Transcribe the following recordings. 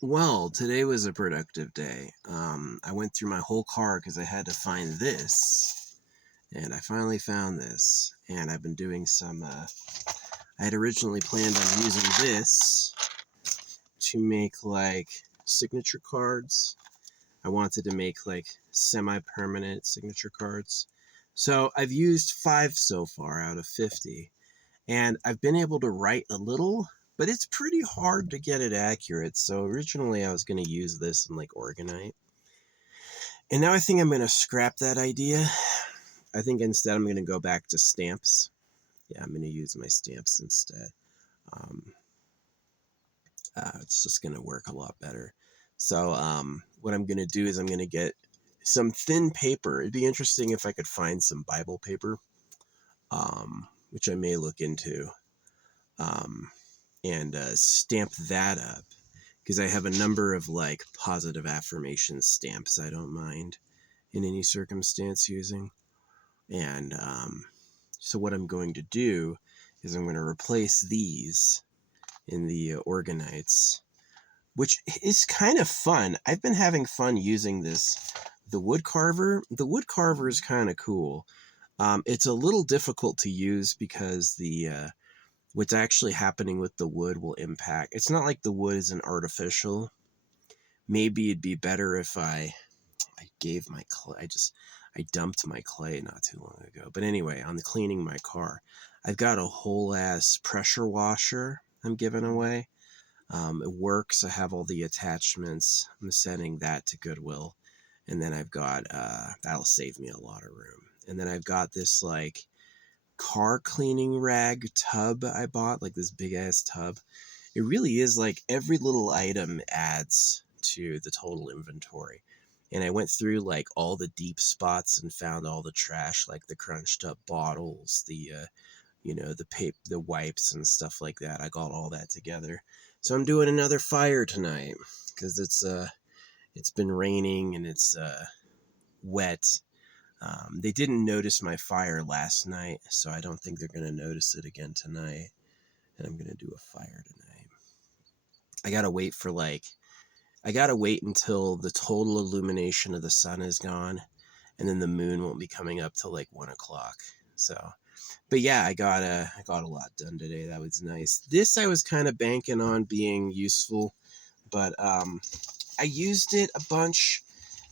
Well, today was a productive day. I went through my whole car because I had to find this, and I finally found this. And I've been doing some. I had originally planned on using this to make like signature cards. I wanted to make like semi-permanent signature cards. So I've used 5 so far out of 50. And I've been able to write a little, but it's pretty hard to get it accurate. So originally I was going to use this and like organite. And now I think I'm going to scrap that idea. I think instead I'm going to go back to stamps. Yeah, I'm going to use my stamps instead. Um, it's just going to work a lot better. So what I'm going to do is I'm going to get some thin paper. It'd be interesting if I could find some Bible paper, which I may look into. And stamp that up because I have a number of like positive affirmation stamps I don't mind in any circumstance using. And so what I'm going to do is I'm going to replace these in the organites, which is kind of fun. I've been having fun using this. The wood carver is kind of cool. It's a little difficult to use because the what's actually happening with the wood will impact. It's not like the wood is an artificial. Maybe it'd be better if I gave my clay. I dumped my clay not too long ago. But anyway, on the cleaning my car, I've got a whole ass pressure washer I'm giving away. It works. I have all the attachments. I'm sending that to Goodwill. And then I've got, that'll save me a lot of room. And then I've got this like car cleaning rag tub I bought, like this big ass tub. It really is like every little item adds to the total inventory. And I went through like all the deep spots and found all the trash, like the crunched up bottles, the the wipes and stuff like that. I got all that together. So I'm doing another fire tonight because it's been raining and it's wet. They didn't notice my fire last night, so I don't think they're going to notice it again tonight. And I'm going to do a fire tonight. I got to wait until the total illumination of the sun is gone, and then the moon won't be coming up till like 1 o'clock. So, but yeah, I got a lot done today. That was nice. This I was kind of banking on being useful, but I used it a bunch,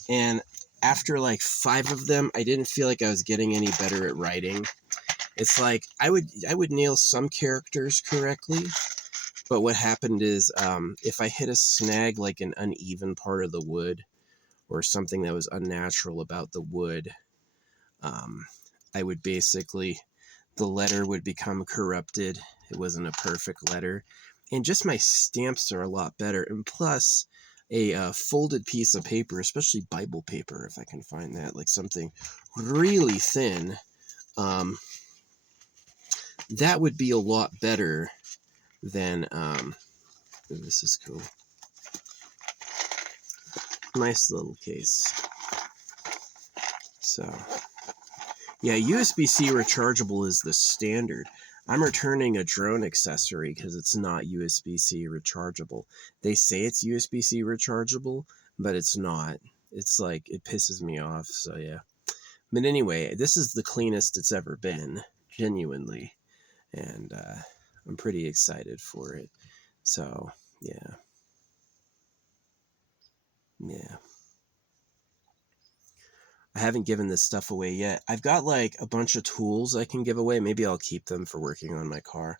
and after like 5 of them, I didn't feel like I was getting any better at writing. It's like I would nail some characters correctly, but what happened is if I hit a snag like an uneven part of the wood or something that was unnatural about the wood, I would basically, the letter would become corrupted. It wasn't a perfect letter. And just my stamps are a lot better. And plus, a folded piece of paper, especially Bible paper, if I can find that, like something really thin, that would be a lot better than, this is cool. Nice little case. So, yeah, USB-C rechargeable is the standard. I'm returning a drone accessory because it's not USB-C rechargeable. They say it's USB-C rechargeable, but it's not. It's like, it pisses me off, so yeah. But anyway, this is the cleanest it's ever been, genuinely. And I'm pretty excited for it. So, yeah. Yeah. I haven't given this stuff away yet. I've got like a bunch of tools I can give away. Maybe I'll keep them for working on my car.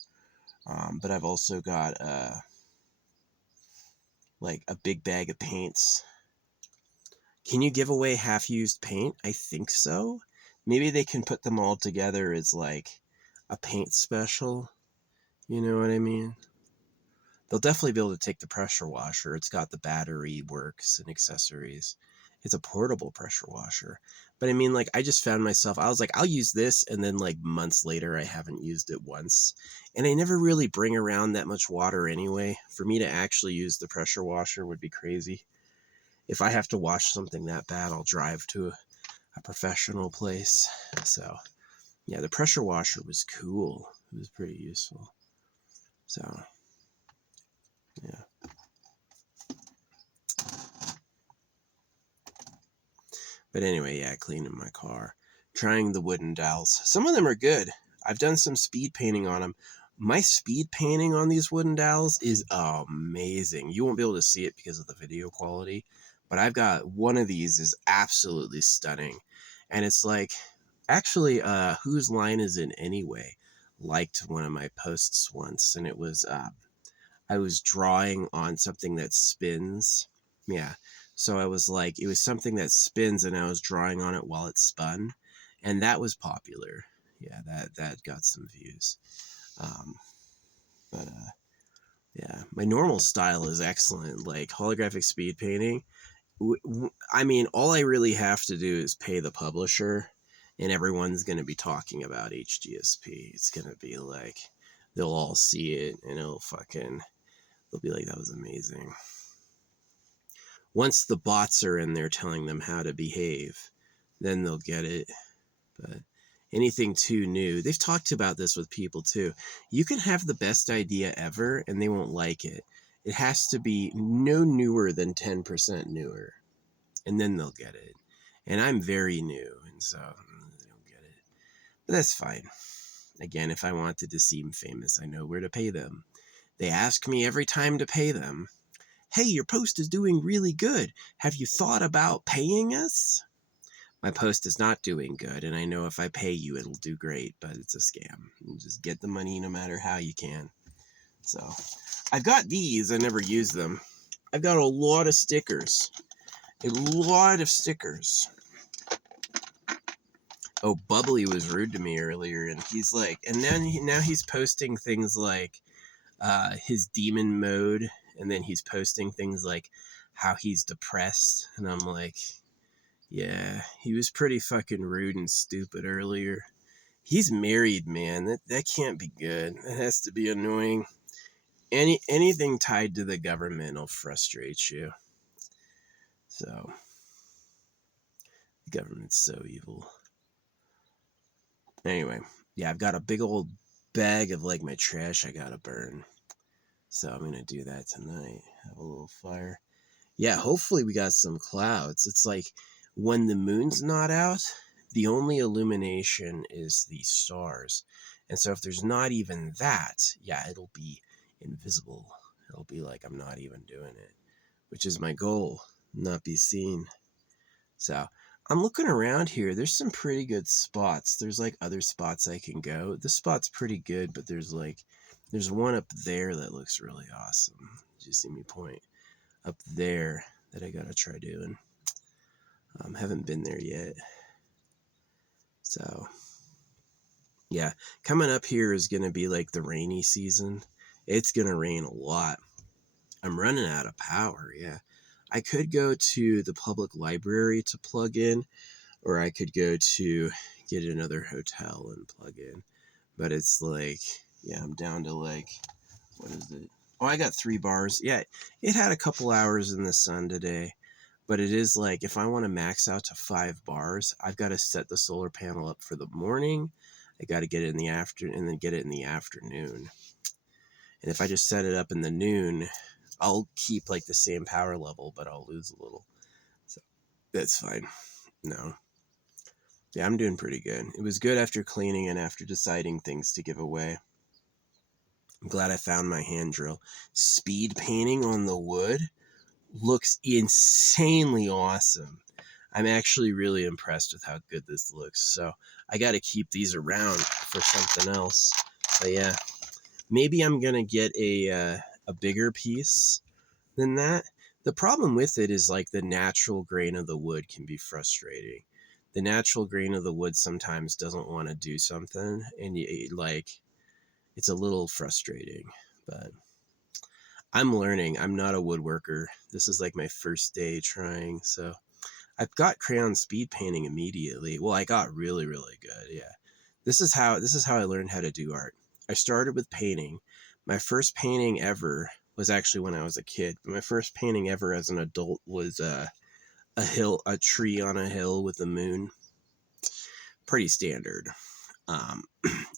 But I've also got like a big bag of paints. Can you give away half-used paint? I think so. Maybe they can put them all together as like a paint special. You know what I mean? They'll definitely be able to take the pressure washer. It's got the battery works and accessories. It's a portable pressure washer. But I mean, like, I just found myself, I was like, I'll use this. And then like months later, I haven't used it once. And I never really bring around that much water anyway. For me to actually use the pressure washer would be crazy. If I have to wash something that bad, I'll drive to a professional place. So yeah, the pressure washer was cool. It was pretty useful. So yeah. But anyway, yeah, cleaning my car. Trying the wooden dowels. Some of them are good. I've done some speed painting on them. My speed painting on these wooden dowels is amazing. You won't be able to see it because of the video quality, but I've got one of these is absolutely stunning. And it's like, actually, Whose Line Is It Anyway liked one of my posts once, and it was, I was drawing on something that spins. Yeah. So I was like, it was something that spins, and I was drawing on it while it spun, and that was popular. Yeah, that got some views. But yeah, my normal style is excellent. Like holographic speed painting. I mean, all I really have to do is pay the publisher, and everyone's going to be talking about HGSP. It's going to be like, they'll all see it, and they'll be like, that was amazing. Once the bots are in there telling them how to behave, then they'll get it. But anything too new, they've talked about this with people too. You can have the best idea ever and they won't like it. It has to be no newer than 10% newer, and then they'll get it. And I'm very new, and so they don't get it. But that's fine. Again, if I wanted to seem famous, I know where to pay them. They ask me every time to pay them, hey, your post is doing really good. Have you thought about paying us? My post is not doing good, and I know if I pay you, it'll do great, but it's a scam. You just get the money no matter how you can. So, I've got these. I never use them. I've got a lot of stickers. A lot of stickers. Oh, Bubbly was rude to me earlier, and he's like, and now he's posting things like his demon mode, and then he's posting things like how he's depressed, and I'm like, yeah, he was pretty fucking rude and stupid earlier. He's married, man. That can't be good. That has to be annoying. Anything tied to the government will frustrate you. So, the government's so evil. Anyway, yeah, I've got a big old bag of like my trash I gotta burn. So I'm gonna do that tonight. Have a little fire. Yeah, hopefully we got some clouds. It's like when the moon's not out, the only illumination is the stars. And so if there's not even that, yeah, it'll be invisible. It'll be like I'm not even doing it, which is my goal, not be seen. So I'm looking around here. There's some pretty good spots. There's like other spots I can go. This spot's pretty good, but there's one up there that looks really awesome. Did you see me point? Up there that I gotta try doing. Haven't been there yet. So, yeah, coming up here is gonna be like the rainy season. It's gonna rain a lot. I'm running out of power, yeah. I could go to the public library to plug in, or I could go to get another hotel and plug in. But it's like, yeah, I'm down to like, what is it? Oh, I got 3 bars. Yeah, it had a couple hours in the sun today. But it is like, if I want to max out to 5 bars, I've got to set the solar panel up for the morning. I got to get it in the afternoon, and then get it in the afternoon. And if I just set it up in the noon, I'll keep like the same power level, but I'll lose a little. So that's fine. No. Yeah, I'm doing pretty good. It was good after cleaning and after deciding things to give away. I'm glad I found my hand drill. Speed painting on the wood looks insanely awesome. I'm actually really impressed with how good this looks. So I got to keep these around for something else. But yeah, maybe I'm going to get a bigger piece than that. The problem with it is like the natural grain of the wood can be frustrating. The natural grain of the wood sometimes doesn't want to do something, and it's a little frustrating, but I'm learning. I'm not a woodworker. This is like my first day trying, so I've got crayon speed painting immediately. Well, I got really, really good. Yeah. This is how I learned how to do art. I started with painting. My first painting ever was actually when I was a kid. My first painting ever as an adult was a tree on a hill with the moon. Pretty standard.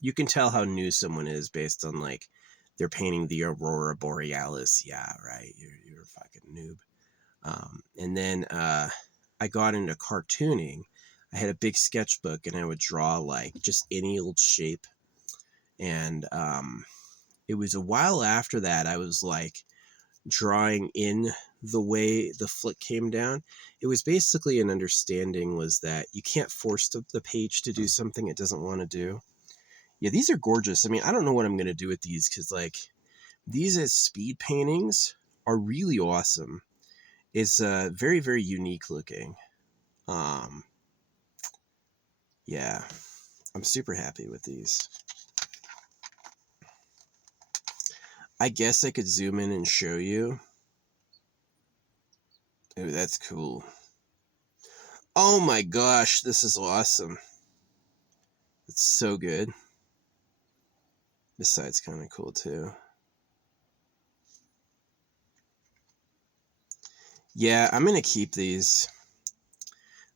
You can tell how new someone is based on like they're painting the aurora borealis. Yeah, right. You're a fucking noob. And then I got into cartooning, I had a big sketchbook and I would draw like just any old shape. And it was a while after that I was like drawing in the way the flick came down. It was basically an understanding was that you can't force the page to do something it doesn't want to do. Yeah, these are gorgeous. I mean, I don't know what I'm going to do with these because like these as speed paintings are really awesome. It's very, very unique looking. Um, yeah, I'm super happy with these. I guess I could zoom in and show you. Oh, that's cool. Oh my gosh, this is awesome. It's so good. This side's kind of cool too. Yeah, I'm going to keep these.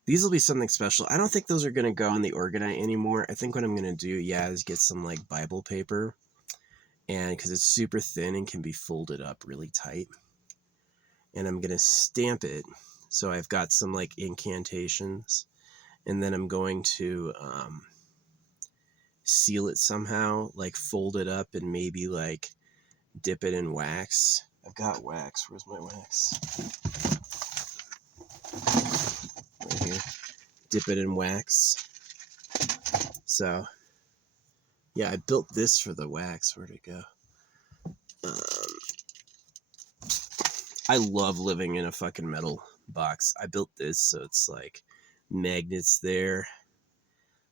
These will be something special. I don't think those are going to go in the Organite anymore. I think what I'm going to do, yeah, is get some like Bible paper. And because it's super thin and can be folded up really tight. And I'm going to stamp it. So I've got some like incantations. And then I'm going to seal it somehow, like fold it up and maybe like dip it in wax. I've got wax. Where's my wax? Right here. Dip it in wax. So, yeah, I built this for the wax. Where'd it go? I love living in a fucking metal box. I built this so it's like magnets there.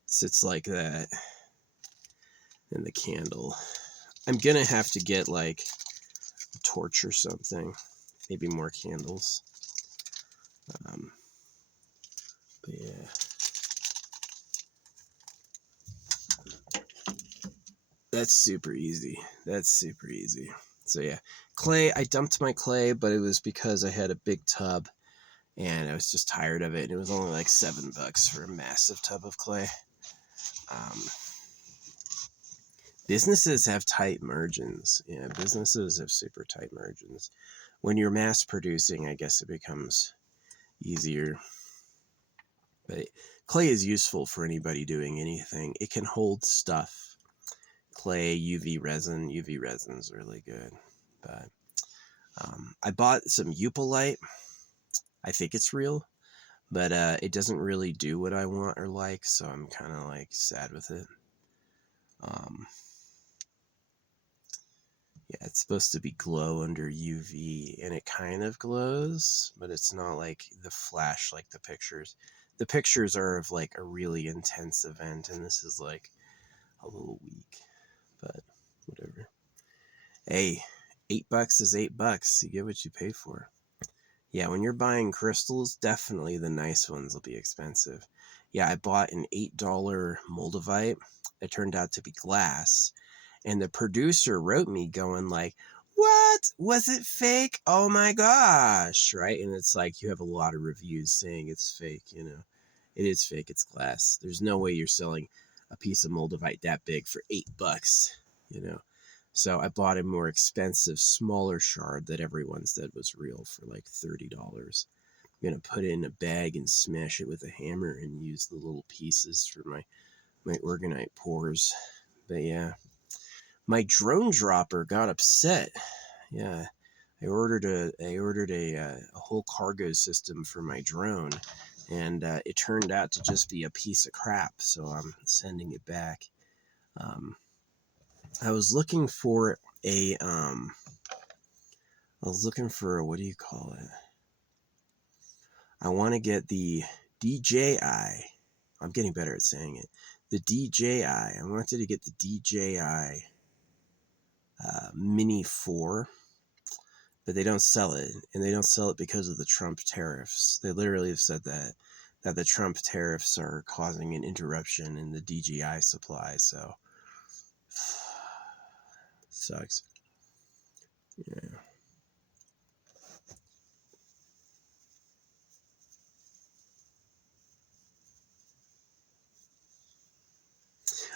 Sits like that. And the candle. I'm gonna have to get like a torch or something. Maybe more candles. But yeah. That's super easy. That's super easy. So yeah. Clay, I dumped my clay, but it was because I had a big tub and I was just tired of it. And it was only like $7 for a massive tub of clay. Businesses have tight margins. Yeah, businesses have super tight margins. When you're mass producing, I guess it becomes easier. But clay is useful for anybody doing anything. It can hold stuff. Clay, UV resin's really good. But I bought some Upalite. I think it's real, but it doesn't really do what I want or like, so I'm kind of like sad with it. Yeah, it's supposed to be glow under UV, and it kind of glows, but it's not like the flash like the pictures. The pictures are of like a really intense event, and this is like a little weak, but whatever. Hey, $8 is $8. You get what you pay for. Yeah, when you're buying crystals, definitely the nice ones will be expensive. Yeah, I bought an $8 moldavite. It turned out to be glass. And the producer wrote me going like, what? Was it fake? Oh my gosh, right? And it's like you have a lot of reviews saying it's fake, you know. It is fake, it's glass. There's no way you're selling a piece of moldavite that big for $8, you know. So I bought a more expensive, smaller shard that everyone said was real for like $30. I'm going to put it in a bag and smash it with a hammer and use the little pieces for my Organite pours. But yeah. My drone dropper got upset. Yeah, I ordered a whole cargo system for my drone, and it turned out to just be a piece of crap. So I'm sending it back. I was looking for what do you call it? I want to get the DJI. I'm getting better at saying it. The DJI. I wanted to get the DJI Mini 4, but they don't sell it, and they don't sell it because of the Trump tariffs. They literally have said that the Trump tariffs are causing an interruption in the DJI supply, so sucks. Yeah.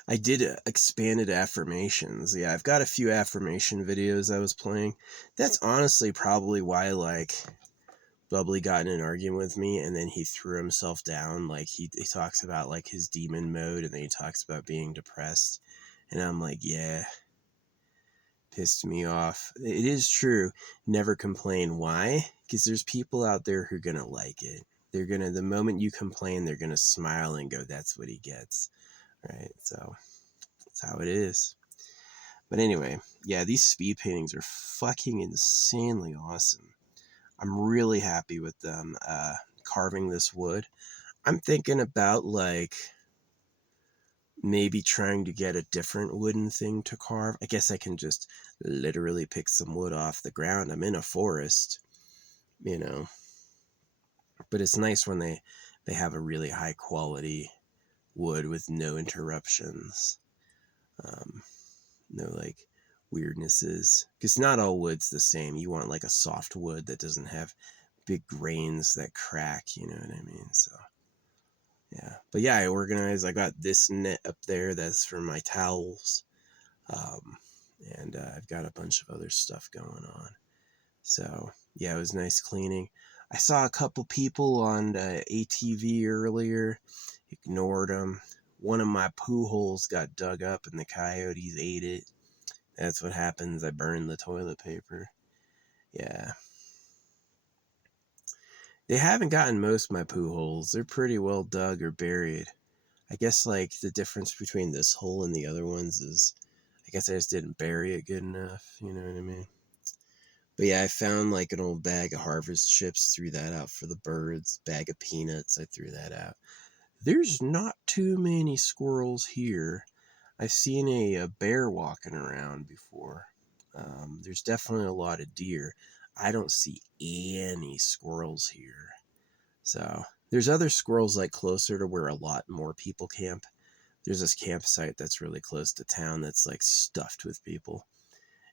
I did expanded affirmations. Yeah, I've got a few affirmation videos I was playing. That's honestly probably why, like, Bubbly got in an argument with me, and then he threw himself down. Like he talks about like his demon mode, and then he talks about being depressed. And I'm like, yeah, pissed me off. It is true. Never complain. Why? Because there's people out there who are going to like it. They're going to, the moment you complain, they're going to smile and go, that's what he gets. Right? So that's how it is. But anyway, yeah, these speed paintings are fucking insanely awesome. I'm really happy with them. Carving this wood. I'm thinking about like maybe trying to get a different wooden thing to carve. I guess I can just literally pick some wood off the ground. I'm in a forest, you know. But it's nice when they have a really high quality wood with no interruptions. No like weirdnesses. Because not all wood's the same. You want like a soft wood that doesn't have big grains that crack, you know what I mean? So yeah, but yeah, I got this net up there that's for my towels, and I've got a bunch of other stuff going on. So yeah, it was nice cleaning. I saw a couple people on ATV earlier, ignored them. One of my poo holes got dug up and the coyotes ate it. That's what happens. I burned the toilet paper. Yeah. They haven't gotten most of my poo holes. They're pretty well dug or buried. I guess like the difference between this hole and the other ones is I guess I just didn't bury it good enough, you know what I mean? But yeah, I found like an old bag of harvest chips, threw that out for the birds, bag of peanuts, I threw that out. There's not too many squirrels here. I've seen a bear walking around before. There's definitely a lot of deer. I don't see any squirrels here. So there's other squirrels like closer to where a lot more people camp. There's this campsite that's really close to town that's like stuffed with people.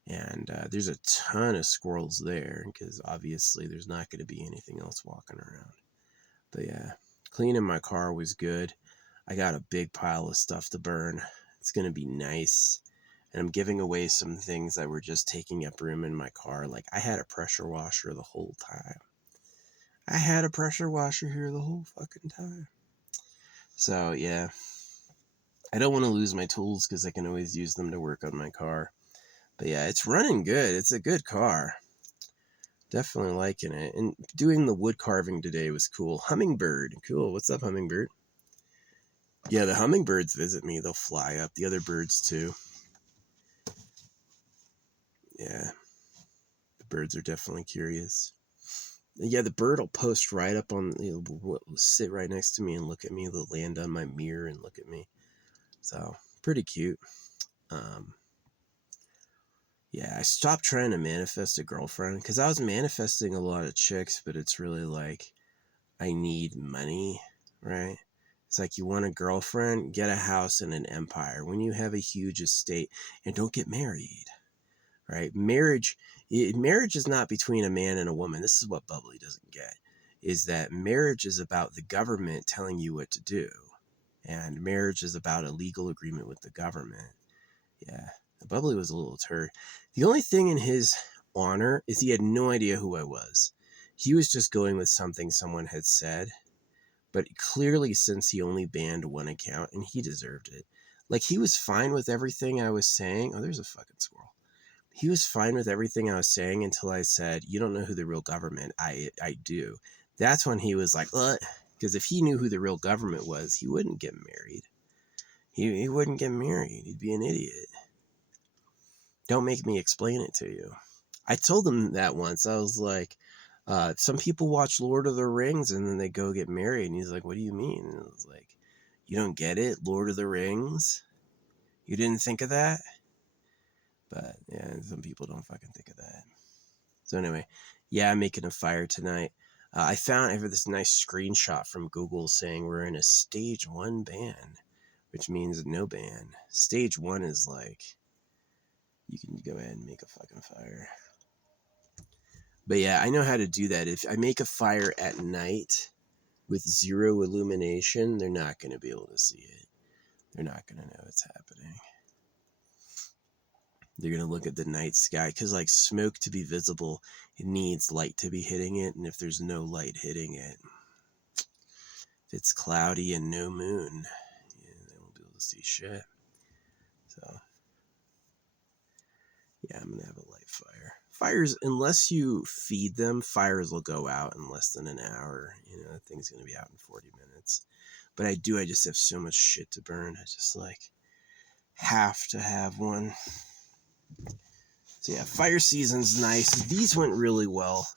And there's a ton of squirrels there because obviously there's not going to be anything else walking around. But yeah, cleaning my car was good. I got a big pile of stuff to burn. It's going to be nice. And I'm giving away some things that were just taking up room in my car. Like I had a pressure washer the whole time. I had a pressure washer here the whole fucking time. So yeah, I don't want to lose my tools because I can always use them to work on my car. But yeah, it's running good. It's a good car. Definitely liking it. And doing the wood carving today was cool. Hummingbird. Cool. What's up, hummingbird? Yeah, the hummingbirds visit me. They'll fly up. The other birds too. Yeah. The birds are definitely curious. Yeah, the bird will post right up on, sit right next to me and look at me. They'll land on my mirror and look at me. So, pretty cute. Yeah, I stopped trying to manifest a girlfriend because I was manifesting a lot of chicks, but it's really like I need money, right? It's like you want a girlfriend, get a house and an empire. When you have a huge estate, and don't get married, right? Marriage is not between a man and a woman. This is what Bubbly doesn't get, is that marriage is about the government telling you what to do. And marriage is about a legal agreement with the government. Yeah. Bubbly was a little turd. The only thing in his honor is he had no idea who I was. He was just going with something someone had said. But clearly, since he only banned one account, and he deserved it. Like, he was fine with everything I was saying. Oh, there's a fucking squirrel. He was fine with everything I was saying until I said, you don't know who the real government, I do. That's when he was like, what? Because if he knew who the real government was, he wouldn't get married. He wouldn't get married. He'd be an idiot. Don't make me explain it to you. I told him that once. I was like, some people watch Lord of the Rings and then they go get married. And he's like, what do you mean? And I was like, you don't get it? Lord of the Rings? You didn't think of that? But yeah, some people don't fucking think of that. So anyway, yeah, I'm making a fire tonight. I have this nice screenshot from Google saying we're in a stage 1 ban, which means no ban. Stage 1 is like, you can go ahead and make a fucking fire. But yeah, I know how to do that. If I make a fire at night with zero illumination, they're not going to be able to see it. They're not going to know it's happening. They're going to look at the night sky because, like, smoke to be visible, it needs light to be hitting it. And if there's no light hitting it, if it's cloudy and no moon, yeah, they won't be able to see shit. So, yeah, I'm going to have a light fire. Fires, unless you feed them, fires will go out in less than an hour. You know, that thing's going to be out in 40 minutes. But I just have so much shit to burn. I just, like, have to have one. So yeah, fire season's nice. These went really well.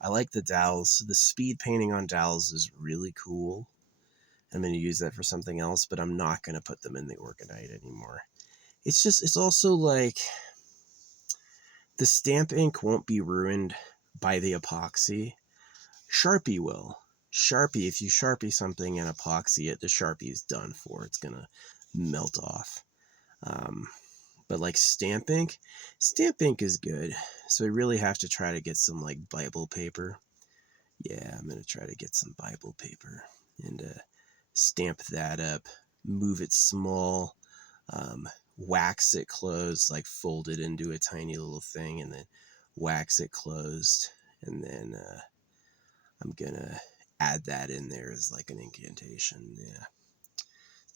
I like the dowels. The speed painting on dowels is really cool. I'm going to use that for something else, but I'm not going to put them in the orgonite anymore. It's also like the stamp ink won't be ruined by the epoxy. Sharpie will. Sharpie, if you Sharpie something and epoxy it, the Sharpie is done for. It's going to melt off. But like stamp ink is good. So I really have to try to get some like Bible paper. Yeah, I'm going to try to get some Bible paper and stamp that up, move it small, wax it closed, like fold it into a tiny little thing and then wax it closed. And then I'm going to add that in there as like an incantation. Yeah.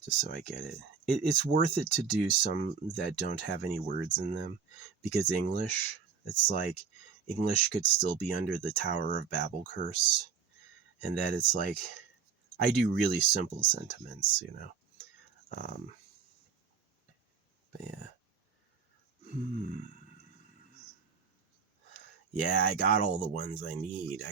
Just so I get it. It's worth it to do some that don't have any words in them because English, it's like English could still be under the Tower of Babel curse. And that it's like, I do really simple sentiments, you know. But yeah. Yeah, I got all the ones I need.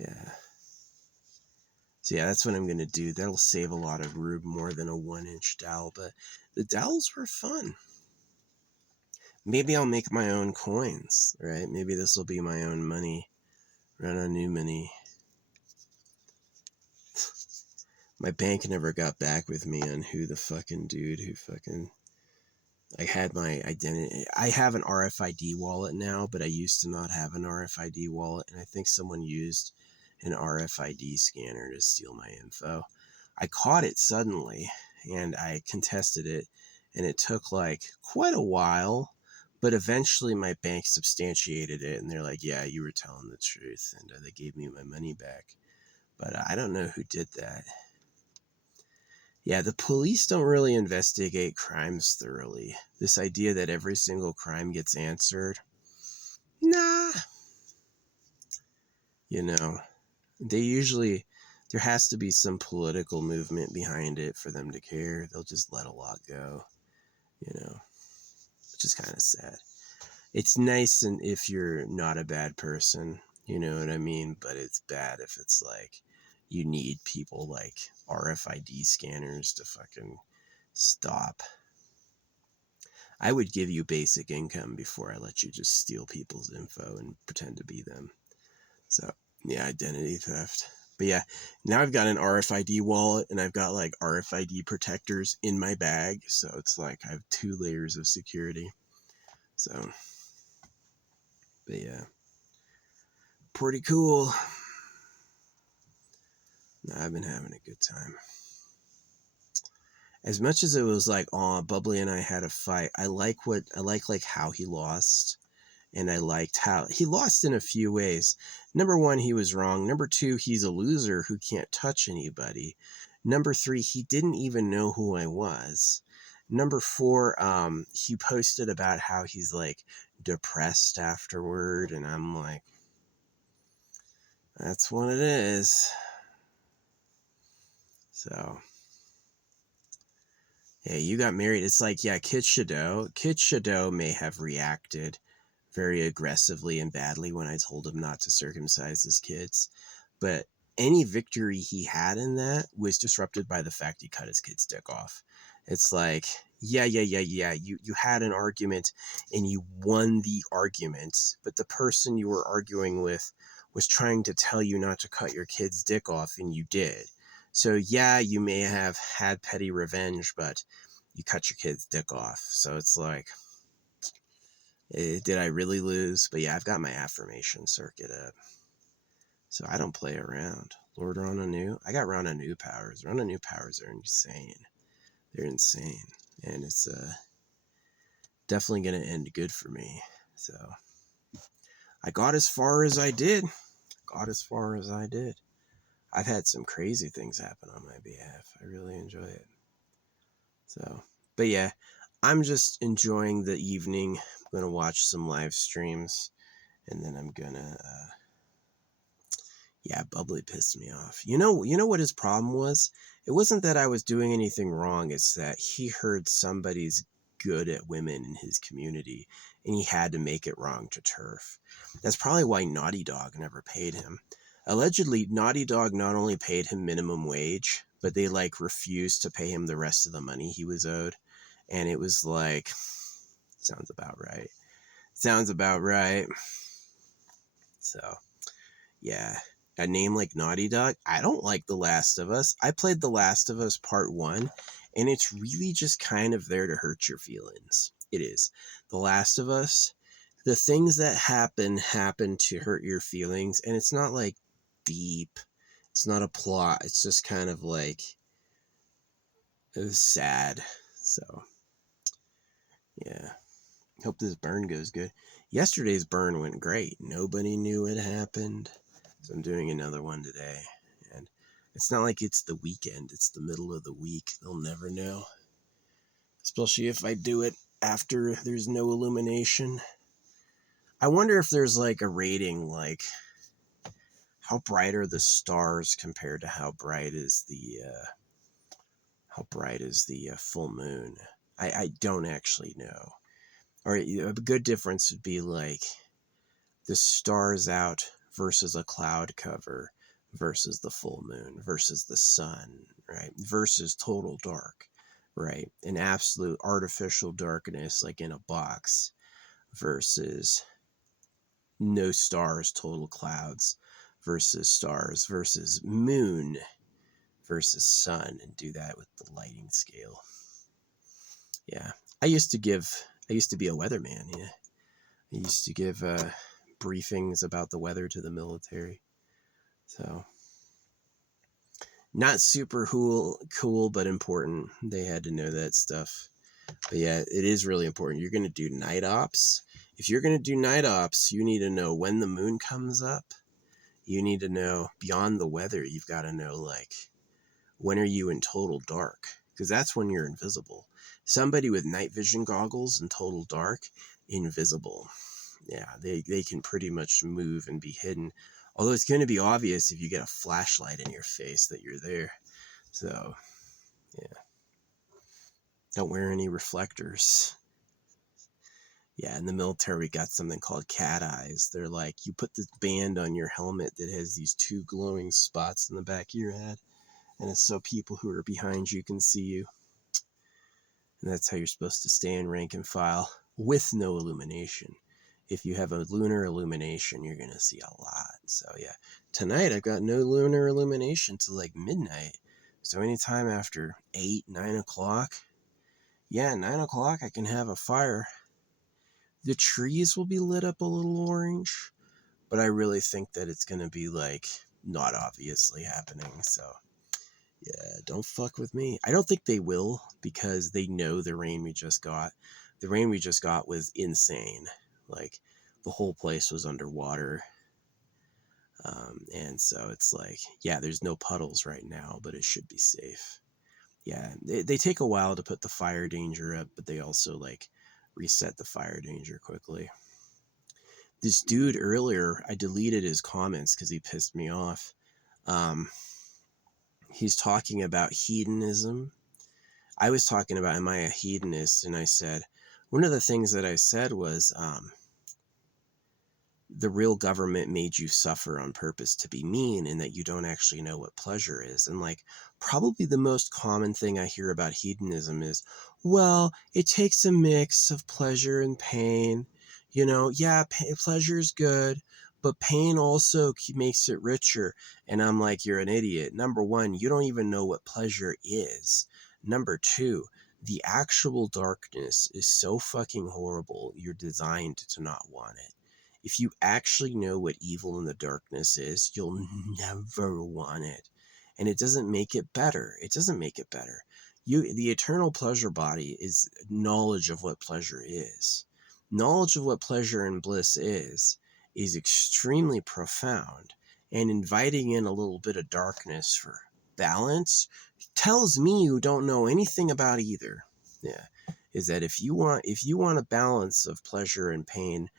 Yeah. So yeah, that's what I'm going to do. That'll save a lot of room, more than a 1-inch dowel. But the dowels were fun. Maybe I'll make my own coins, right? Maybe this will be my own money. Run on new money. My bank never got back with me on who the fucking dude who fucking... I had my identity. I have an RFID wallet now, but I used to not have an RFID wallet. And I think someone used an RFID scanner to steal my info. I caught it suddenly and I contested it. And it took like quite a while. But eventually my bank substantiated it and they're like, yeah, you were telling the truth. And they gave me my money back. But I don't know who did that. Yeah, the police don't really investigate crimes thoroughly. This idea that every single crime gets answered. Nah. You know, there has to be some political movement behind it for them to care. They'll just let a lot go, you know, which is kind of sad. It's nice and if you're not a bad person, you know what I mean? But it's bad if it's like you need people like RFID scanners to fucking stop. I would give you basic income before I let you just steal people's info and pretend to be them. So, yeah, identity theft. But yeah, now I've got an RFID wallet and I've got like RFID protectors in my bag. So it's like I have 2 layers of security. So, but yeah, pretty cool. I've been having a good time. As much as it was like, oh, Bubbly and I had a fight, I like how he lost. And I liked how he lost in a few ways. Number 1, he was wrong. Number 2, he's a loser who can't touch anybody. Number 3, he didn't even know who I was. Number 4, he posted about how he's like depressed afterward. And I'm like, that's what it is. So, yeah, you got married. It's like, yeah, Kid Shadow may have reacted very aggressively and badly when I told him not to circumcise his kids. But any victory he had in that was disrupted by the fact he cut his kid's dick off. It's like, yeah. You had an argument and you won the argument, but the person you were arguing with was trying to tell you not to cut your kid's dick off and you did. So yeah, you may have had petty revenge, but you cut your kid's dick off. So it's like, did I really lose? But yeah, I've got my affirmation circuit up. So I don't play around. Lord Ronanu, I got Ronanu powers. Ronanu powers are insane. They're insane. And it's definitely going to end good for me. So I got as far as I did. I've had some crazy things happen on my behalf. I really enjoy it. So, but yeah, I'm just enjoying the evening. I'm going to watch some live streams, and then I'm going to, yeah, Bubbly pissed me off. You know what his problem was? It wasn't that I was doing anything wrong. It's that he heard somebody's good at women in his community, and he had to make it wrong to turf. That's probably why Naughty Dog never paid him. Allegedly, Naughty Dog not only paid him minimum wage, but they like refused to pay him the rest of the money he was owed. And it was like, sounds about right. So, yeah. A name like Naughty Dog. I don't like The Last of Us. I played The Last of Us Part 1, and it's really just kind of there to hurt your feelings. It is. The Last of Us, the things that happen to hurt your feelings, and it's not like deep. It's not a plot. It's just kind of like, it was sad. So, yeah. Hope this burn goes good. Yesterday's burn went great. Nobody knew it happened. So I'm doing another one today. And it's not like it's the weekend. It's the middle of the week. They'll never know. Especially if I do it after there's no illumination. I wonder if there's like a rating, like how bright are the stars compared to how bright is the full moon. I don't actually know. Or a good difference would be like the stars out versus a cloud cover versus the full moon versus the sun, right? Versus total dark, right? An absolute artificial darkness like in a box versus no stars, total clouds versus stars versus moon versus sun, and do that with the lighting scale. Yeah. I used to be a weatherman, yeah. I used to give briefings about the weather to the military. So, not super cool, but important. They had to know that stuff. But yeah, it is really important. You're going to do night ops. If you're going to do night ops, you need to know when the moon comes up. You need to know beyond the weather. You've got to know, like, when are you in total dark? Because that's when you're invisible. Somebody with night vision goggles in total dark, invisible. Yeah, they can pretty much move and be hidden. Although it's going to be obvious if you get a flashlight in your face that you're there. So, yeah. Don't wear any reflectors. Yeah, in the military, we got something called cat eyes. They're like, you put this band on your helmet that has these two glowing spots in the back of your head. And it's so people who are behind you can see you. And that's how you're supposed to stay in rank and file with no illumination. If you have a lunar illumination, you're going to see a lot. So yeah, tonight I've got no lunar illumination till like midnight. So anytime after 8, 9 o'clock, yeah, 9 o'clock, I can have a fire. The trees will be lit up a little orange, but I really think that it's going to be like not obviously happening. So yeah, don't fuck with me. I don't think they will, because they know the rain we just got. The rain we just got was insane. Like, the whole place was underwater. And so it's like, yeah, there's no puddles right now, but it should be safe. Yeah, they take a while to put the fire danger up, but they also, like, reset the fire danger quickly. This dude earlier, I deleted his comments because he pissed me off. He's talking about hedonism. I was talking about, am I a hedonist? And I said, one of the things that I said was, the real government made you suffer on purpose to be mean, and that you don't actually know what pleasure is. And like, probably the most common thing I hear about hedonism is, well, it takes a mix of pleasure and pain. You know, yeah, pleasure is good, but pain also makes it richer. And I'm like, you're an idiot. Number one, you don't even know what pleasure is. Number two, the actual darkness is so fucking horrible, you're designed to not want it. If you actually know what evil and the darkness is, you'll never want it. And it doesn't make it better. It doesn't make it better. The eternal pleasure body is knowledge of what pleasure is. Knowledge of what pleasure and bliss is extremely profound. And inviting in a little bit of darkness for balance tells me you don't know anything about either. Yeah. Is that if you want a balance of pleasure and pain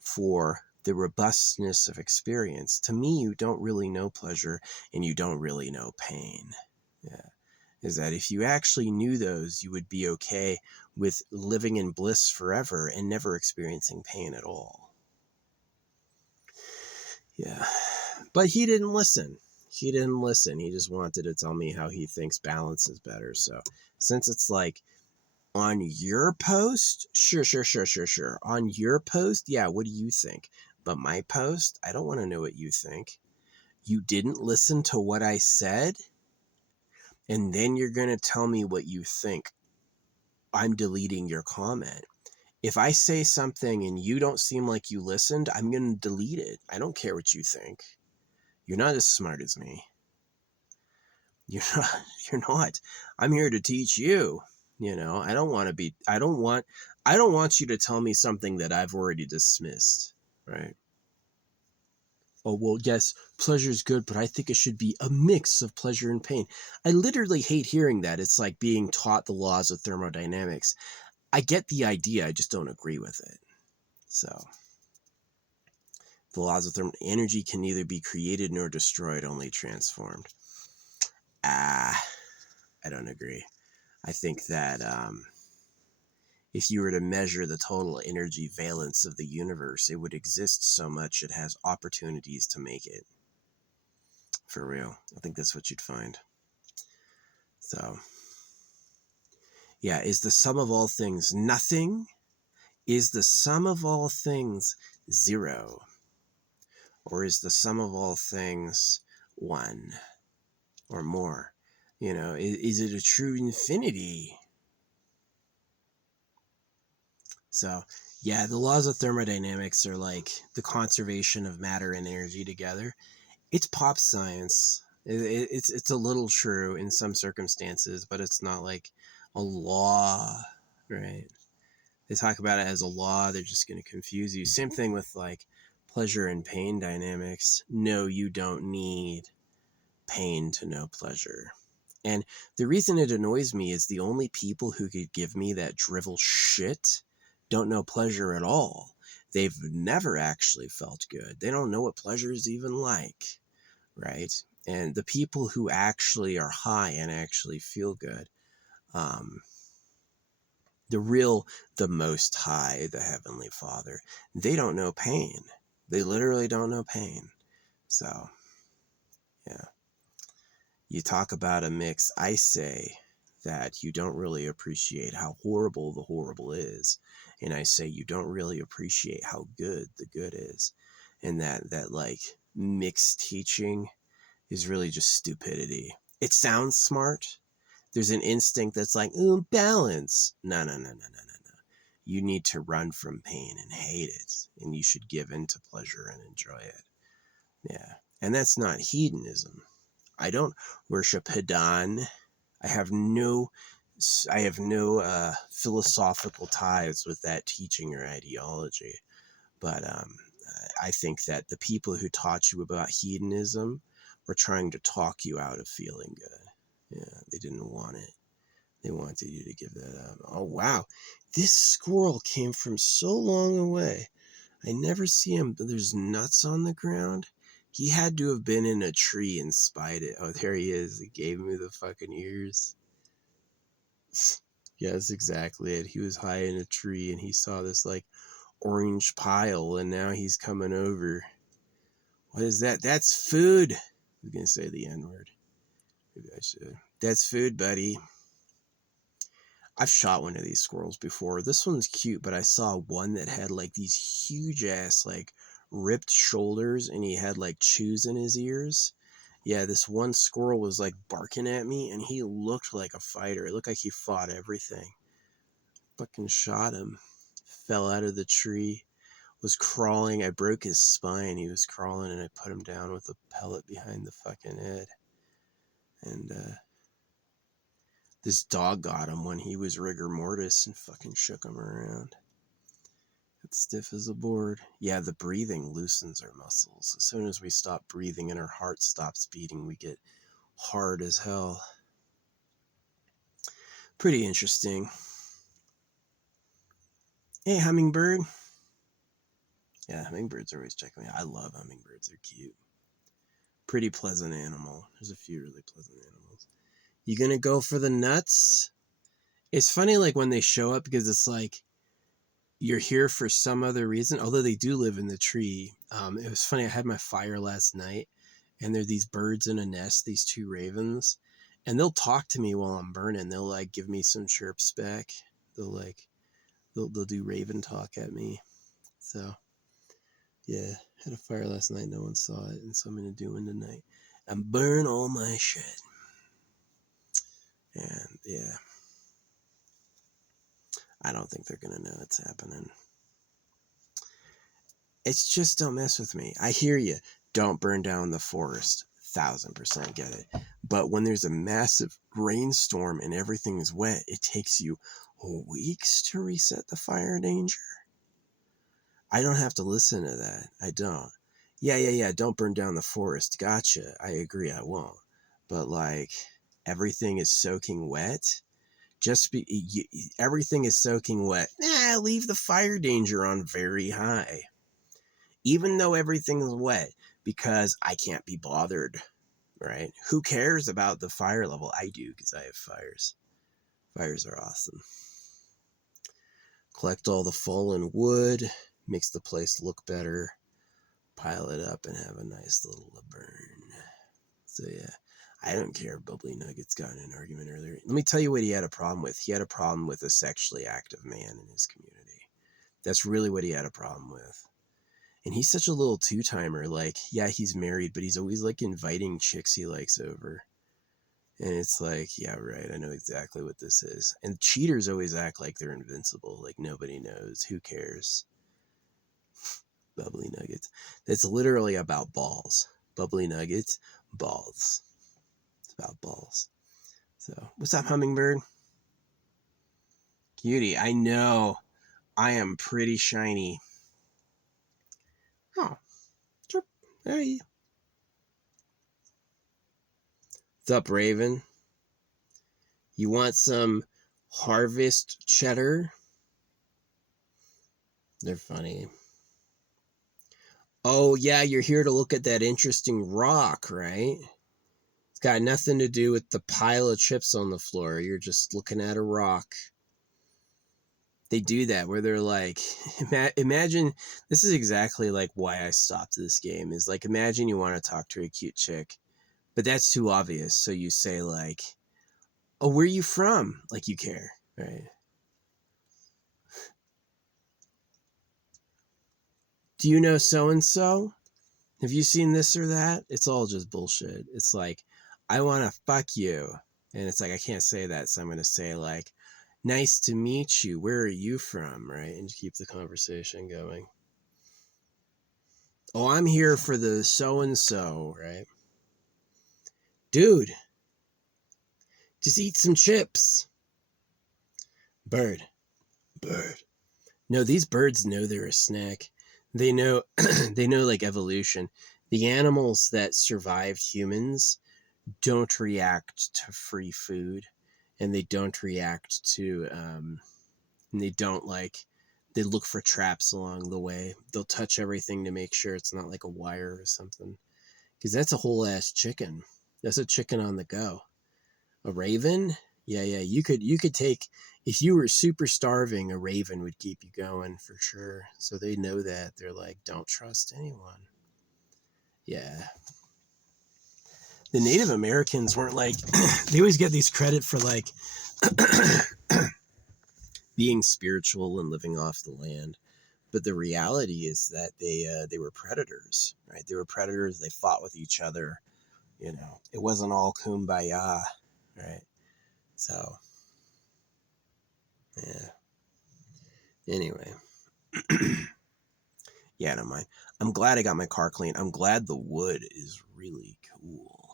for the robustness of experience, to me you don't really know pleasure and you don't really know pain. Yeah. Is that if you actually knew those, you would be okay with living in bliss forever and never experiencing pain at all. Yeah. But he didn't listen. He didn't listen. He just wanted to tell me how he thinks balance is better. So since it's like, on your post, sure. On your post, yeah, what do you think? But my post, I don't want to know what you think. You didn't listen to what I said, and then you're going to tell me what you think. I'm deleting your comment. If I say something and you don't seem like you listened, I'm going to delete it. I don't care what you think. You're not as smart as me. You're not. I'm here to teach you. I don't want you to tell me something that I've already dismissed, right? Oh, well, yes, pleasure is good, but I think it should be a mix of pleasure and pain. I literally hate hearing that. It's like being taught the laws of thermodynamics. I get the idea, I just don't agree with it. So, the laws of energy can neither be created nor destroyed, only transformed. I don't agree. I think that if you were to measure the total energy valence of the universe, it would exist so much it has opportunities to make it. For real. I think that's what you'd find. So, yeah, is the sum of all things nothing? Is the sum of all things zero? Or is the sum of all things one or more? Is it a true infinity? So, yeah, the laws of thermodynamics are like the conservation of matter and energy together. It's pop science. It's a little true in some circumstances, but it's not like a law, right? They talk about it as a law. They're just going to confuse you. Same thing with like pleasure and pain dynamics. No, you don't need pain to know pleasure. And the reason it annoys me is the only people who could give me that drivel shit don't know pleasure at all. They've never actually felt good. They don't know what pleasure is even like, right? And the people who actually are high and actually feel good, the most high, the Heavenly Father, they don't know pain. They literally don't know pain. So, yeah. You talk about a mix. I say that you don't really appreciate how horrible the horrible is. And I say you don't really appreciate how good the good is. And that like mixed teaching is really just stupidity. It sounds smart. There's an instinct that's like, ooh, balance. No. You need to run from pain and hate it. And you should give in to pleasure and enjoy it. Yeah. And that's not hedonism. I don't worship Hadan. I have no philosophical ties with that teaching or ideology. But I think that the people who taught you about hedonism were trying to talk you out of feeling good. Yeah, they didn't want it. They wanted you to give that up. Oh, wow. This squirrel came from so long away. I never see him, but there's nuts on the ground. He had to have been in a tree and spied it. Oh, there he is. He gave me the fucking ears. Yeah, that's exactly it. He was high in a tree and he saw this like orange pile and now he's coming over. What is that? That's food. I was going to say the N-word. Maybe I should. That's food, buddy. I've shot one of these squirrels before. This one's cute, but I saw one that had like these huge ass like ripped shoulders and he had like chews in his ears. Yeah, this one squirrel was like barking at me and he looked like a fighter. It looked like he fought everything. Fucking shot him. Fell out of the tree. was crawling. I broke his spine. He was crawling, and I put him down with a pellet behind the fucking head. And this dog got him when he was rigor mortis and fucking shook him around. It's stiff as a board. Yeah, the breathing loosens our muscles. As soon as we stop breathing and our heart stops beating, we get hard as hell. Pretty interesting. Hey, hummingbird. Yeah, hummingbirds are always checking me out. I love hummingbirds. They're cute. Pretty pleasant animal. There's a few really pleasant animals. You gonna go for the nuts? It's funny, like, when they show up, because it's like you're here for some other reason, although they do live in the tree. It was funny. I had my fire last night, and there are these birds in a nest, these two ravens, and they'll talk to me while I'm burning. They'll, like, give me some chirps back. They'll do raven talk at me. So, yeah, had a fire last night. No one saw it, and so I'm going to do one tonight. And burn all my shit. And, yeah. I don't think they're going to know it's happening. It's just, don't mess with me. I hear you. Don't burn down the forest. 1000% get it. But when there's a massive rainstorm and everything is wet, it takes you weeks to reset the fire danger. I don't have to listen to that. I don't. Yeah. Don't burn down the forest. Gotcha. I agree. I won't. But, like, everything is soaking wet. Everything is soaking wet. Leave the fire danger on very high. Even though everything's wet, because I can't be bothered, right? Who cares about the fire level? I do, because I have fires. Fires are awesome. Collect all the fallen wood, makes the place look better, pile it up, and have a nice little burn. So, yeah, I don't care if Bubbly Nuggets got in an argument earlier. Let me tell you what he had a problem with. He had a problem with a sexually active man in his community. That's really what he had a problem with. And he's such a little two-timer. Like, yeah, he's married, but he's always, like, inviting chicks he likes over. And it's like, yeah, right, I know exactly what this is. And cheaters always act like they're invincible. Like, nobody knows. Who cares? Bubbly Nuggets. That's literally about balls. Bubbly Nuggets, balls. It's about balls. So, what's up, hummingbird? Cutie, I know. I am pretty shiny. Oh, chirp. Hey. What's up, Raven? You want some harvest cheddar? They're funny. Oh, yeah, you're here to look at that interesting rock, right? It's got nothing to do with the pile of chips on the floor. You're just looking at a rock. They do that where they're like, imagine, this is exactly like why I stopped this game, is like, imagine you want to talk to a cute chick, but that's too obvious. So you say, like, oh, where are you from? Like, you care, right? Do you know so-and-so? Have you seen this or that? It's all just bullshit. It's like, I want to fuck you. And it's like, I can't say that. So I'm going to say, like, nice to meet you. Where are you from? Right? And keep the conversation going. Oh, I'm here for the so-and-so, right? Dude, just eat some chips. Bird. No, these birds know they're a snack. They know, they know, like, evolution. The animals that survived humans don't react to free food, and they don't react to, and they don't, like, they look for traps along the way. They'll touch everything to make sure it's not like a wire or something. Because that's a whole ass chicken. That's a chicken on the go. A raven? Yeah. You could take, if you were super starving, a raven would keep you going for sure. So they know that. They're like, don't trust anyone. Yeah. The Native Americans weren't like, they always get these credit for, like, being spiritual and living off the land. But the reality is that they were predators, right? They were predators. They fought with each other. You know, it wasn't all kumbaya, right? So, yeah. Anyway, Yeah, I don't mind. I'm glad I got my car clean. I'm glad the wood is really cool.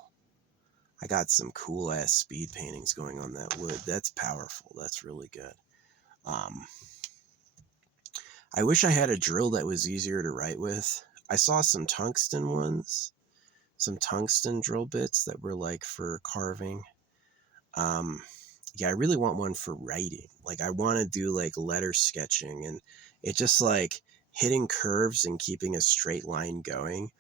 I got some cool ass speed paintings going on that wood. That's powerful. That's really good. Um, I wish I had a drill that was easier to write with. I saw some tungsten ones, some tungsten drill bits that were like for carving. Um, yeah, I really want one for writing. Like I want to do like letter sketching, and it just like hitting curves and keeping a straight line going.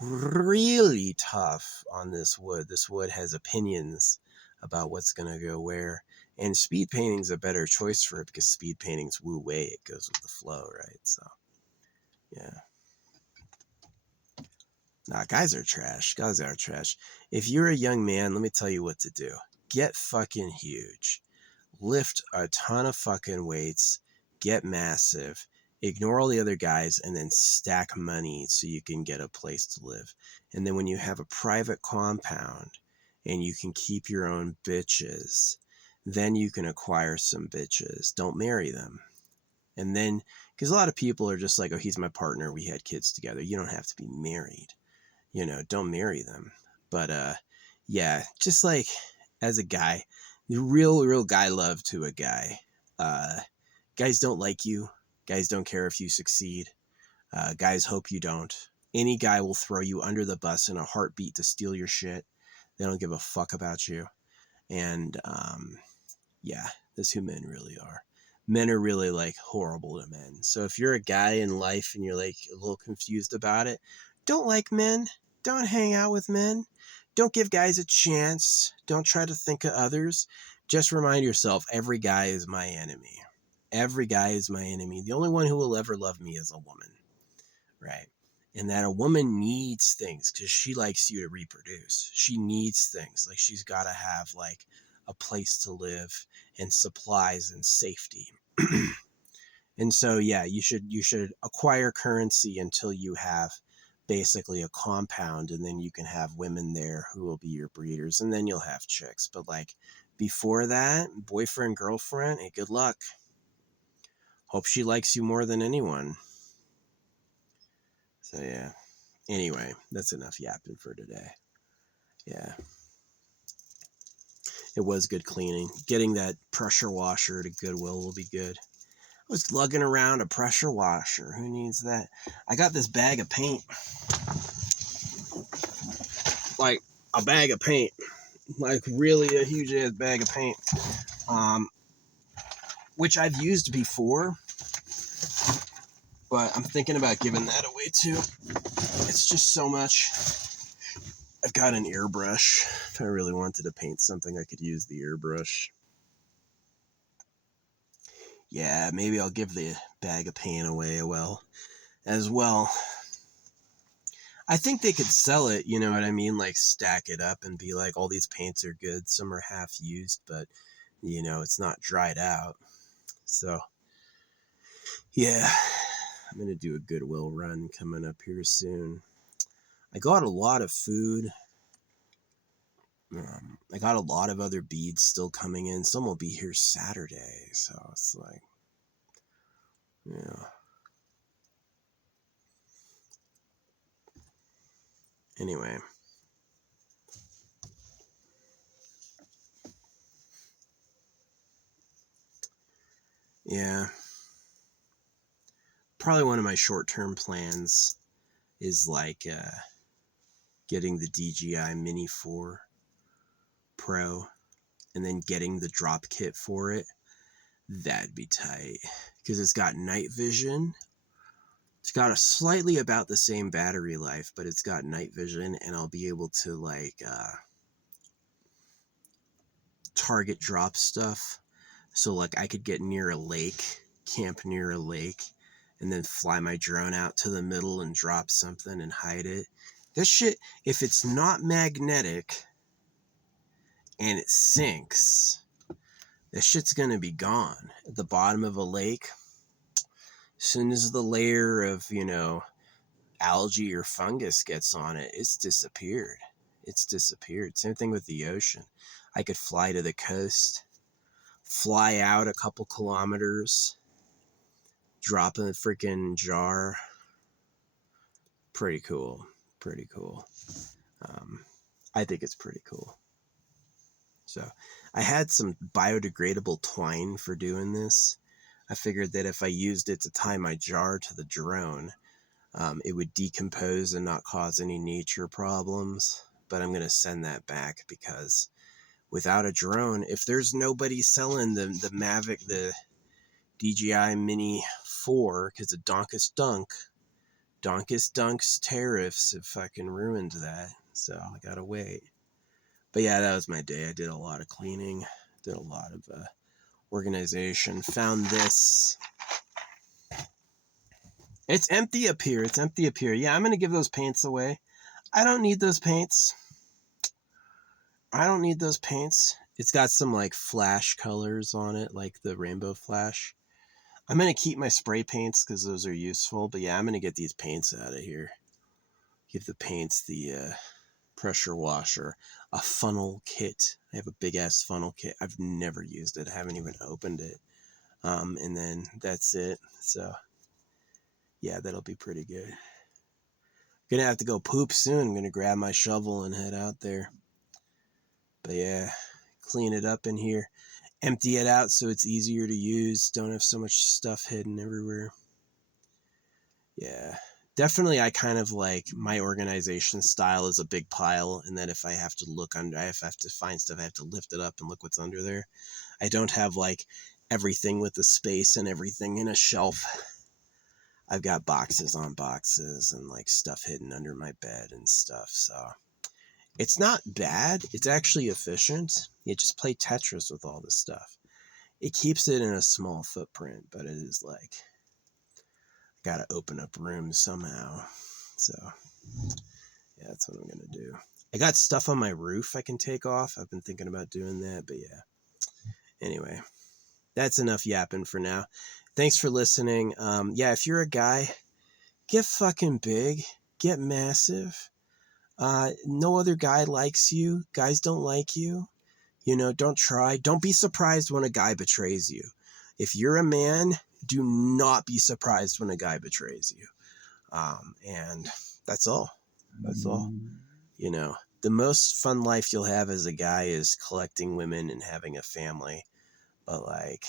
Really tough on this wood. This wood has opinions about what's going to go where. And speed painting's a better choice for it because speed painting's wu wei. It goes with the flow, right? So, yeah. Nah, guys are trash. Guys are trash. If you're a young man, let me tell you what to do. Get fucking huge. Lift a ton of fucking weights, get massive, ignore all the other guys, and then stack money so you can get a place to live. And then when you have a private compound and you can keep your own bitches, then you can acquire some bitches. Don't marry them. And then, because a lot of people are just like, oh, he's my partner. We had kids together. You don't have to be married. Don't marry them. But, yeah, just like as a guy, the real guy love to a guy. Uh, Guys don't like you. Guys don't care if you succeed. Guys hope you don't. Any guy will throw you under the bus in a heartbeat to steal your shit. They don't give a fuck about you. And yeah, that's who men really are. Men are really like horrible to men. So if you're a guy in life and you're like a little confused about it, don't like men. Don't hang out with men. Don't give guys a chance. Don't try to think of others. Just remind yourself every guy is my enemy. Every guy is my enemy. The only one who will ever love me is a woman, right? And that a woman needs things because she likes you to reproduce. She needs things. Like she's got to have like a place to live and supplies and safety. And so, yeah, you should acquire currency until you have basically a compound, and then you can have women there who will be your breeders, and then you'll have chicks. But like before that, boyfriend, girlfriend, hey, good luck. Hope she likes you more than anyone. So yeah. Anyway, that's enough yapping for today. Yeah. It was good cleaning. Getting that pressure washer to Goodwill will be good. I was lugging around a pressure washer. Who needs that? I got this bag of paint. Like a bag of paint. Like really a huge ass bag of paint. Which I've used before. But I'm thinking about giving that away too. It's just so much. I've got an airbrush. If I really wanted to paint something, I could use the airbrush. Yeah, maybe I'll give the bag of paint away as well. I think they could sell it, you know what I mean? Like stack it up and be like, all these paints are good. Some are half used, but it's not dried out. So yeah, I'm going to do a Goodwill run coming up here soon. I got a lot of food. I got a lot of other beads still coming in. Some will be here Saturday. So it's like, yeah. Anyway. Yeah. Probably one of my short-term plans is like getting the DJI Mini 4 Pro and then getting the drop kit for it. That'd be tight because it's got night vision. It's got a slightly about the same battery life, but it's got night vision, and I'll be able to like target drop stuff. So like I could get near a lake, camp near a lake, and then fly my drone out to the middle and drop something and hide it. This shit, if it's not magnetic and it sinks, this shit's gonna be gone. At the bottom of a lake, as soon as the layer of, algae or fungus gets on it, it's disappeared. It's disappeared. Same thing with the ocean. I could fly to the coast, fly out a couple kilometers, drop in a freaking jar, pretty cool. Pretty cool. I think it's pretty cool. So I had some biodegradable twine for doing this. I figured that if I used it to tie my jar to the drone, it would decompose and not cause any nature problems. But I'm going to send that back because without a drone, if there's nobody selling the Mavic, the DJI Mini 4, because of Donkus Dunk's tariffs have fucking ruined that. So I gotta wait. But yeah, that was my day. I did a lot of cleaning, did a lot of organization. Found this. It's empty up here. It's empty up here. Yeah, I'm gonna give those paints away. I don't need those paints. I don't need those paints. It's got some like flash colors on it, like the rainbow flash. I'm going to keep my spray paints because those are useful. But yeah, I'm going to get these paints out of here. Give the paints the pressure washer. A funnel kit. I have a big ass funnel kit. I've never used it. I haven't even opened it. And then that's it. So yeah, that'll be pretty good. Gonna have to go poop soon. I'm gonna grab my shovel and head out there. But yeah, clean it up in here. Empty it out so it's easier to use. Don't have so much stuff hidden everywhere. Yeah, definitely. I kind of like my organization style is a big pile, and that if I have to look under, if I have to find stuff, I have to lift it up and look what's under there. I don't have like everything with the space and everything in a shelf. I've got boxes on boxes and like stuff hidden under my bed and stuff. So it's not bad. It's actually efficient. You just play Tetris with all this stuff. It keeps it in a small footprint, but it is like, got to open up rooms somehow. So yeah, that's what I'm going to do. I got stuff on my roof I can take off. I've been thinking about doing that, but yeah. Anyway, that's enough yapping for now. Thanks for listening. Yeah, if you're a guy, get fucking big, get massive. No other guy likes you. Guys don't like you. You know, don't try. Don't be surprised when a guy betrays you. If you're a man, do not be surprised when a guy betrays you. And that's all. That's all. You know, the most fun life you'll have as a guy is collecting women and having a family. But like,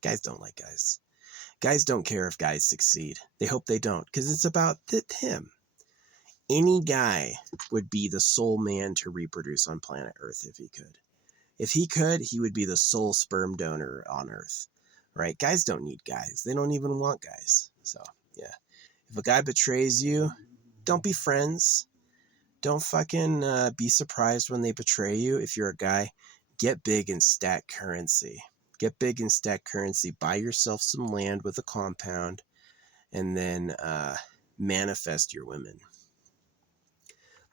guys don't like guys. Guys don't care if guys succeed. They hope they don't, because it's about him. Any guy would be the sole man to reproduce on planet Earth if he could. If he could, he would be the sole sperm donor on Earth, right? Guys don't need guys. They don't even want guys. So, yeah. If a guy betrays you, don't be friends. Don't fucking be surprised when they betray you. If you're a guy, get big and stack currency. Get big and stack currency. Buy yourself some land with a compound, and then manifest your women.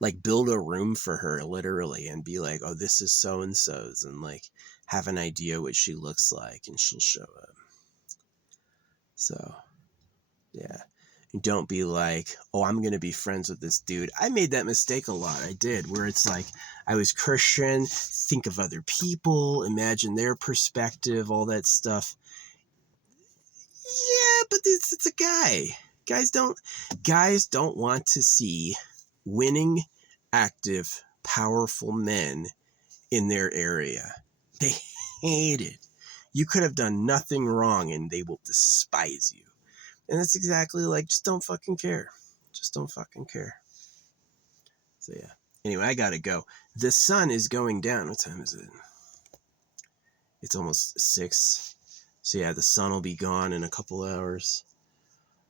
Like, build a room for her, literally, and be like, oh, this is so-and-so's, and like have an idea what she looks like, and she'll show up. So yeah. And don't be like, oh, I'm gonna be friends with this dude. I made that mistake a lot. I did, where it's like, I was Christian, think of other people, imagine their perspective, all that stuff. Yeah, but it's a guy. Guys don't want to see winning, active, powerful men in their area. They hate it. You could have done nothing wrong and they will despise you. And that's exactly like, just don't fucking care. Just don't fucking care. So yeah. Anyway, I gotta go. The sun is going down. What time is it? It's almost 6. So yeah, the sun will be gone in a couple hours.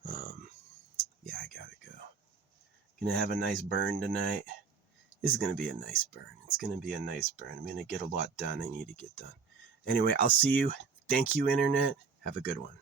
Yeah, I gotta go. Gonna have a nice burn tonight. This is gonna be a nice burn. It's gonna be a nice burn. I'm gonna get a lot done I need to get done. Anyway, I'll see you. Thank you, Internet. Have a good one.